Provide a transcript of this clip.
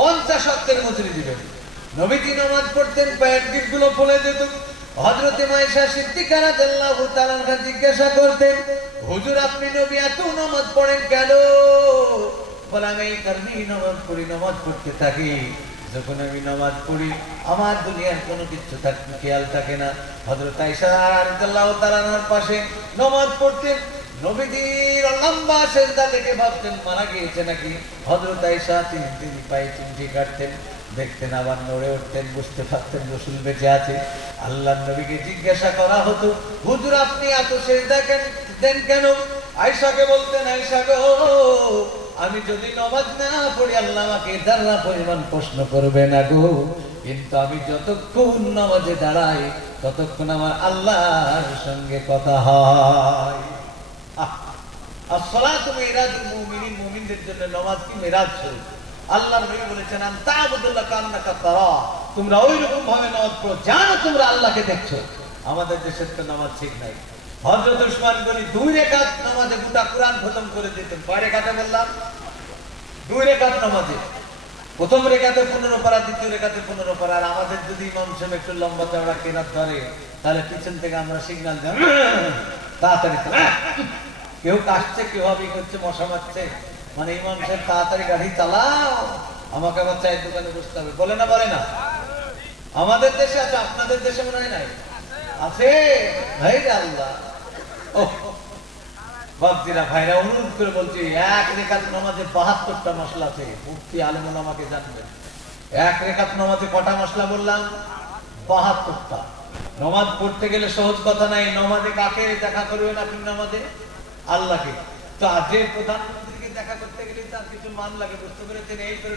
50 ওয়াক্তের মজুরি দিবেন। নবীজি নামাজ পড়তেন, পায়ের গিটগুলো ফুলে যেত। হযরতে মায়েশা সিদ্দিকা রাদিয়াল্লাহু তাআলা আনহা জিজ্ঞাসা করতেন, হুজুর আপনি নবী এত নামাজ পড়েন কেন? বলে আমি এই কারণেই নামাজ পড়ি, নামাজ পড়তে থাকি। যখন আমি নামাজ পড়ি আমার দুনিয়ার কোনো কিছু খেয়াল থাকে না। হযরত আয়েশা রাদিয়াল্লাহু তাআলা আনহার পাশে নামাজ পড়তেন। নবীজির লম্বা সেজদা থেকে ভাবতেন মারা গিয়েছে নাকি। হযরত আয়েশা তিনি পায়ে চিমটি কাটতেন, দেখতেন আবার নড়ে উঠতেন, বুঝতে পারতেন রাসূল বেঁচে আছে। আল্লাহর নবীকে জিজ্ঞাসা করা হতো, হুজুর আপনি এত সেজদা দেন কেন? আয়েশাকে বলতেন, আয়েশা গো, আমি যদি নামাজ না পড়ি আল্লাহ আমাকে যারা পরিমাণ প্রশ্ন করবে না গো, কিন্তু আমি যতক্ষণ নামাজে দাঁড়াই ততক্ষণ আমার আল্লাহর সঙ্গে কথা হয়। আসসালাতু মিরাজুল মুমিনিন, মুমিনদের জন্য নামাজ কি মিরাজ স্বরূপ। আল্লাহর নবী বলেছেন, আনতা আবুদুল্লাহ কান্নাকা তারা, তোমরা ওইরকম ভাবে নামাজ পড়ো জানো তোমরা আল্লাহকে দেখছো। আমাদের দেশের তো নামাজ ঠিক নাই। হযরত উসমান গনি 2 রাকাত নামাজে গোটা কুরআন খতম করে দিতেন। কয় রাকাতে বললাম? 2 রাকাত নামাজে প্রথম রাকাতে 15 পারা, দ্বিতীয় রাকাতে 15 পারা। আর আমাদের যদি ইমাম সাহেব একটু লম্বা চওড়া কেরাত ধরে তাহলে পিছন থেকে আমরা সিগন্যাল দেব, তাড়াতাড়ি কেউ কাশছে, কেউ হাবি করছে, মশা মারছে, মানে ইমাম সাহেব তাড়াতাড়ি গাড়ি চালাও, আমাকে আবার চায়ের দোকানে বসতে হবে। বলে না বলে না? আমাদের দেশে আছে, আপনাদের দেশে মনে হয় নাই? আছে ভাই রে আল্লাহ। ও বাপজিরা ভাইরা, অনুরোধ করে বলছি, 1 রাকাত নামাজে 72টা মশলা আছে। মুফতি আলেম ওলামাকে জানবেন 1 রাকাত নামাজে কটা মশলা বললাম? 72টা। নামাজ পড়তে গেলে সহজ কথা নাই। নামাজে কাকে দেখা করবেন আপনি? নামাজে আল্লাহকে। তো আজকে প্রধানমন্ত্রীকে দেখা করতে গেলে তার কিছু মান লাগে, বুঝতে পেরেছেন? এই করে